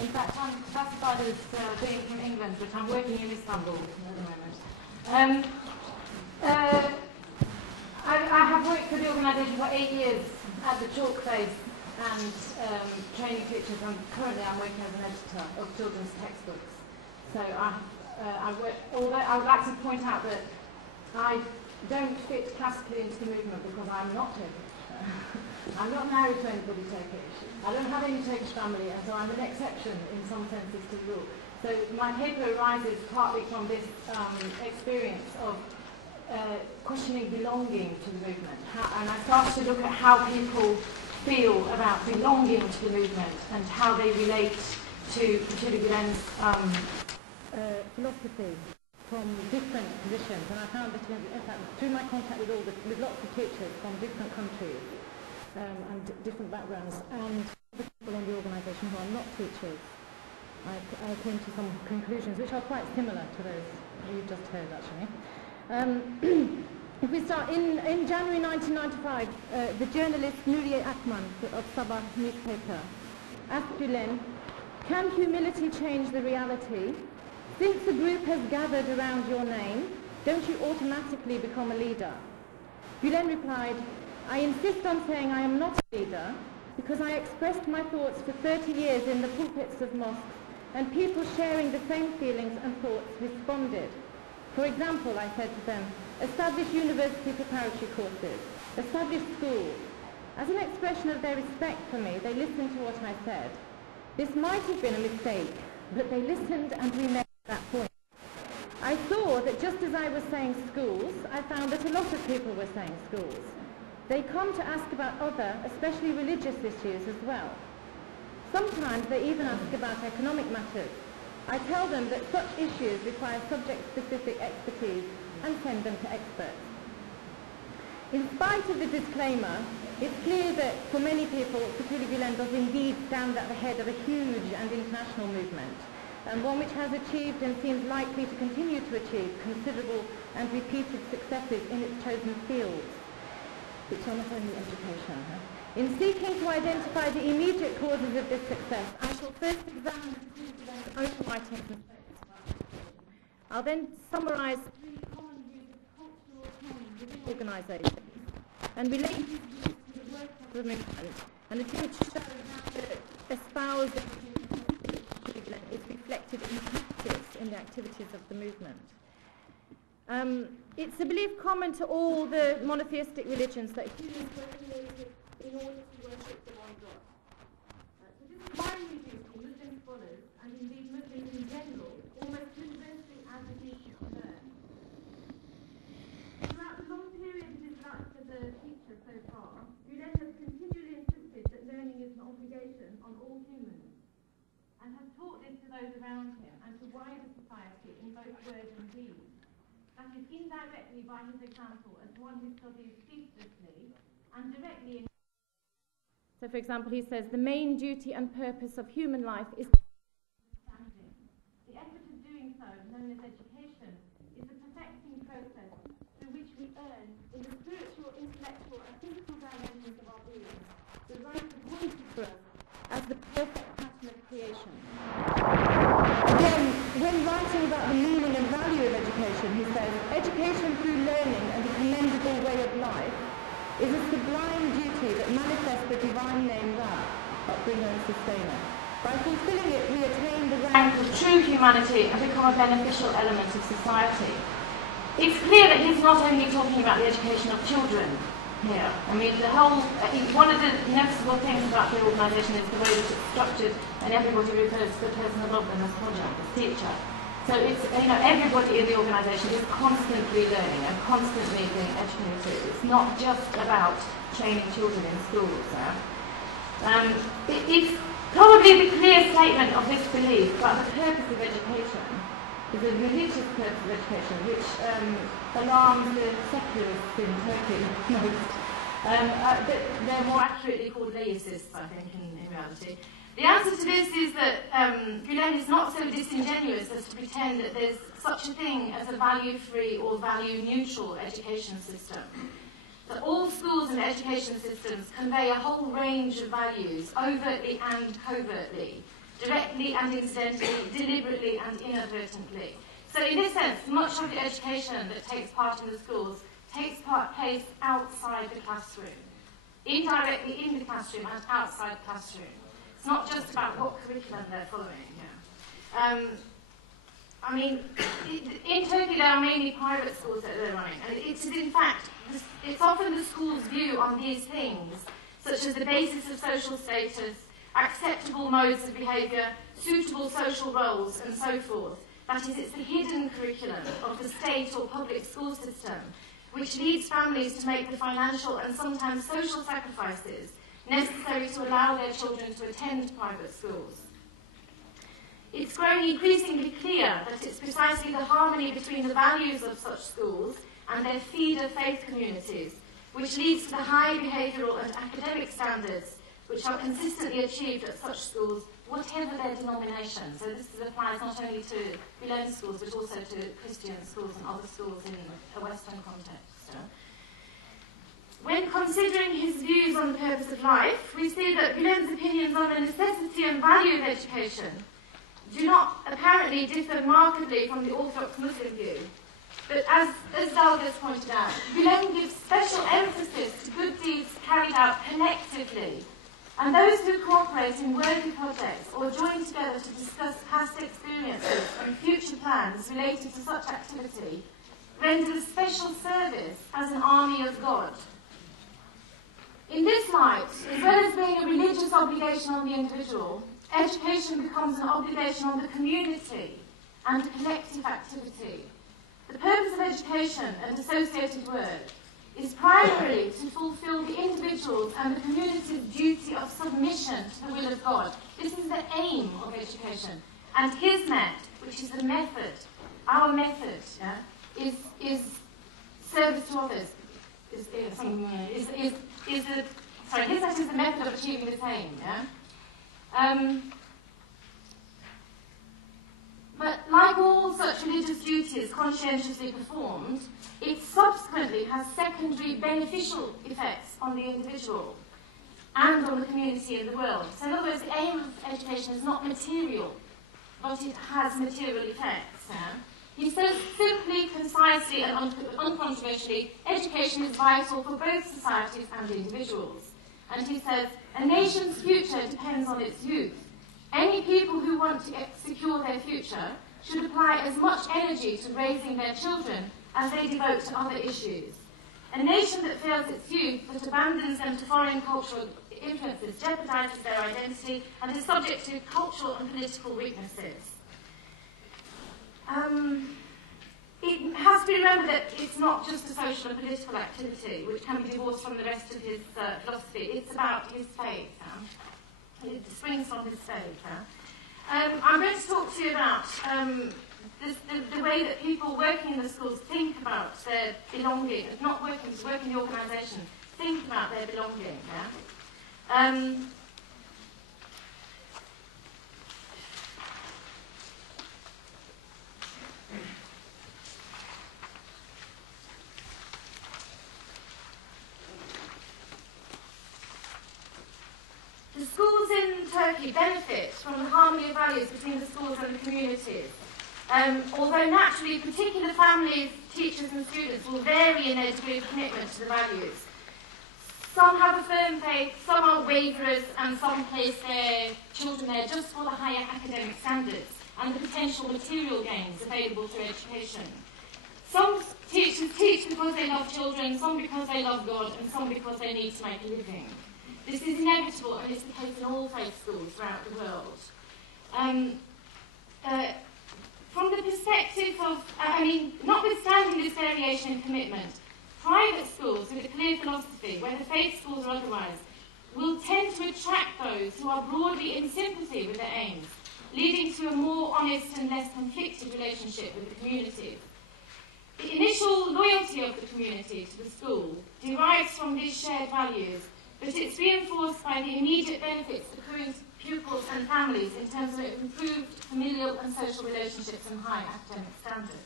In fact, I'm classified as being from England, but I'm working in Istanbul at the moment. I have worked for the organisation for 8 years at the chalk phase and training teachers, and currently I'm working as an editor of children's textbooks. So I work, although I would like to point out that I don't fit classically into the movement because I'm not Turkish. I'm not married to anybody Turkish. I don't have any Turkish family, and so I'm an exception in some senses to the rule. So my paper arises partly from this experience of questioning belonging to the movement. And I started to look at how people feel about belonging to the movement and how they relate to Fethullah Gülen's philosophy from different positions. And I found that, in fact, through my contact with lots of teachers from different countries and different backgrounds, and the people in the organisation who are not teachers, I came to some conclusions which are quite similar to those you've just heard, actually. If we start, in January 1995, the journalist Nuriye Akman of Sabah newspaper asked Gülen, "Can humility change the reality? Since the group has gathered around your name, don't you automatically become a leader?" Gülen replied, "I insist on saying I am not a leader because I expressed my thoughts for 30 years in the pulpits of mosques, and people sharing the same feelings and thoughts responded. For example, I said to them, establish university preparatory courses, establish schools. As an expression of their respect for me, they listened to what I said. This might have been a mistake, but they listened and remained at that point. I saw that just as I was saying schools, I found that a lot of people were saying schools. They come to ask about other, especially religious issues as well. Sometimes they even ask about economic matters. I tell them that such issues require subject-specific expertise and send them to experts." In spite of the disclaimer, it's clear that for many people, Fethullah Gülen does indeed stand at the head of a huge and international movement, and one which has achieved and seems likely to continue to achieve considerable and repeated successes in its chosen fields, which are not only education. In seeking to identify the immediate causes of this success, I shall first examine Gülen's own writings and statements. I'll then summarise three common views of cultural change within organisations and relate these views to the work of the movement, and attempt to show how the espoused Gülen is reflected in practice in the activities of the movement. It's a belief common to all the monotheistic religions that humans were created in order to worship the one God. So this primary duty Muslim scholars, and indeed Muslims in general, almost universally advocate to learn. Throughout the long period of his life as a teacher so far, Gülen has continually insisted that learning is an obligation on all humans, and has taught this to those around him and to wider society in both word and deed. That is indirectly by his example as one who studies ceaselessly, and directly in. So, for example, he says, the main duty and purpose of human life is understanding. The effort of doing so, known as education, is a perfecting process through which we earn, in the spiritual, intellectual, and physical dimensions of our being, the right appointed for us as the perfect pattern of creation. Again, when writing about the meaning and value of education, he says, education through learning and a commendable way of life is a sublime duty that manifests the divine name Rab, upbringer and sustainer. By fulfilling it, we attain the rank of true humanity and become a beneficial element of society. It's clear that he's not only talking about the education of children here. I mean, one of the noticeable things about the organisation is the way that it's structured, and everybody refers to the person above them as project, as teacher. So it's, everybody in the organisation is constantly learning and constantly being educated. It's not just about training children in schools. It's probably the clear statement of this belief about the purpose of education is a religious purpose of education, which alarms the secularists in Turkey most. They're more accurately called laicists, I think, in reality. The answer to this is that Gülen is not so disingenuous as to pretend that there's such a thing as a value-free or value-neutral education system. That all schools and education systems convey a whole range of values, overtly and covertly, directly and incidentally, deliberately and inadvertently. So in this sense, much of the education that takes part in the schools takes place outside the classroom, indirectly in the classroom and outside the classroom. It's not just about what curriculum they're following. Yeah. I mean, in Turkey there are mainly private schools that they're running, and it is in fact, it's often the school's view on these things, such as the basis of social status, acceptable modes of behaviour, suitable social roles, and so forth. That is, it's the hidden curriculum of the state or public school system which leads families to make the financial and sometimes social sacrifices necessary to allow their children to attend private schools. It's growing increasingly clear that it's precisely the harmony between the values of such schools and their feeder faith communities which leads to the high behavioural and academic standards which are consistently achieved at such schools, whatever their denomination. So this applies not only to Gülen schools, but also to Christian schools and other schools in a Western context. When considering his views on the purpose of life, we see that Gülen's opinions on the necessity and value of education do not apparently differ markedly from the Orthodox Muslim view. But as Dalgas pointed out, Gülen gives special emphasis to good deeds carried out collectively, and those who cooperate in worthy projects or join together to discuss past experiences and future plans related to such activity render a special service as an army of God. In this light, as well as being a religious obligation on the individual, education becomes an obligation on the community and a collective activity. The purpose of education and associated work is primarily to fulfill the individual's and the community's duty of submission to the will of God. This is the aim of education. And his method, which is the method, our method, is service to others. His method is the method of achieving this aim. But like all such religious duties conscientiously performed, it subsequently has secondary beneficial effects on the individual and on the community and the world. So in other words, the aim of education is not material, but it has material effects. He says simply, concisely and uncontroversially, education is vital for both societies and individuals. And he says, a nation's future depends on its youth. Any people who want to secure their future should apply as much energy to raising their children as they devote to other issues. A nation that fails its youth, that abandons them to foreign cultural influences, jeopardizes their identity and is subject to cultural and political weaknesses. It has to be remembered that it's not just a social and political activity which can be divorced from the rest of his philosophy. It's about his faith. It springs from his faith. I'm going to talk to you about the way that people working in the schools think about their belonging, not working, just working in the organisation, think about their belonging. The schools in Turkey benefit from the harmony of values between the schools and the communities. Although naturally particular families, teachers and students will vary in their degree of commitment to the values. Some have a firm faith, some are waverers, and some place their children there just for the higher academic standards and the potential material gains available through education. Some teachers teach because they love children, some because they love God, and some because they need to make a living. This is inevitable, and it's the case in all faith schools throughout the world. From the perspective of, notwithstanding this variation in commitment, private schools with a clear philosophy, whether faith schools or otherwise, will tend to attract those who are broadly in sympathy with their aims, leading to a more honest and less conflicted relationship with the community. The initial loyalty of the community to the school derives from these shared values, but it's reinforced by the immediate benefits accruing to pupils and families in terms of improved familial and social relationships and high academic standards.